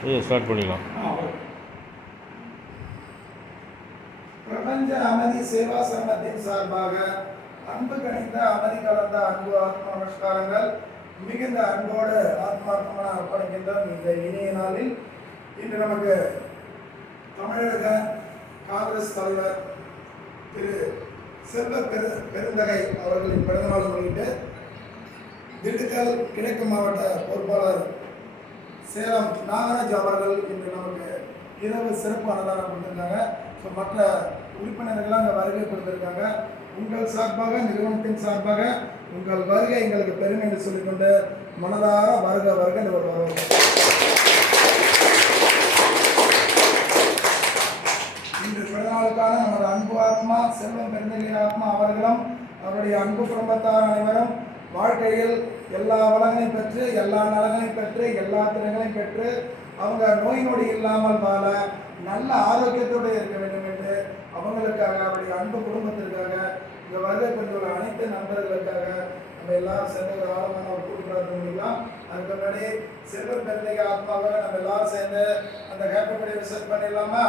Start பண்ணிடலாம். பிரபஞ்ச அமைதி சேவா சங்கத்தின் சார்பாக அன்பு கணிந்த அமைதி கலந்த அன்பு ஆத்மா நமஸ்காரங்கள். மிகுந்த அன்போடு ஆத்மார்த்தமான அர்ப்பணிக்கின்றோம். இந்த இனிய நாளில் இன்று நமக்கு தமிழக காங்கிரஸ் தலைவர் திரு செல்வ பெருந்தகை அவர்களின் பிறந்தநாள் முன்னிட்டு திண்டுக்கல் கிழக்கு மாவட்ட பொறுப்பாளர் சேலம் நாகராஜ் அவர்கள் இன்று நமக்கு இரவு சிறப்பு அன்னதானம் கொடுத்திருக்காங்க. ஸோ மற்ற உறுப்பினர்கள்லாம் அங்கே வருகை கொடுத்திருக்காங்க. உங்கள் சார்பாக நிறுவனத்தின் சார்பாக உங்கள் வருகை எங்களுக்கு பெருமை என்று சொல்லிக்கொண்டு மனதார வருக வருக என்று வருவாங்க. இன்று பிறநாளுக்கான நமது அன்பு ஆத்மா செல்வம் பெருந்தகை ஆத்மா அவர்களும் அவருடைய அன்பு குடும்பத்தார் அனைவரும் வாழ்க்கையில் எல்லா வளங்களையும் பெற்று எல்லா நலங்களையும் பெற்று எல்லா திறங்களையும் பெற்று அவங்க நோய் நொடி இல்லாமல் வாழ நல்ல ஆரோக்கியத்தோடு இருக்க வேண்டும் என்று அவங்களுக்காக அவருடைய அன்பு குடும்பத்திற்காக இந்த வருகை பெற்றுள்ள அனைத்து நண்பர்களுக்காக நம்ம எல்லாரும் சேர்ந்து ஒரு ஆழமான ஒரு கூட்டு பண்ணிக்கலாம். அதுக்கு முன்னாடி செல்வ பெருந்தகை ஆத்மாவை நம்ம எல்லாரும் சேர்ந்து அந்த ஹேப்பி பர்த்டே விஷ் பண்ணிடலாமா?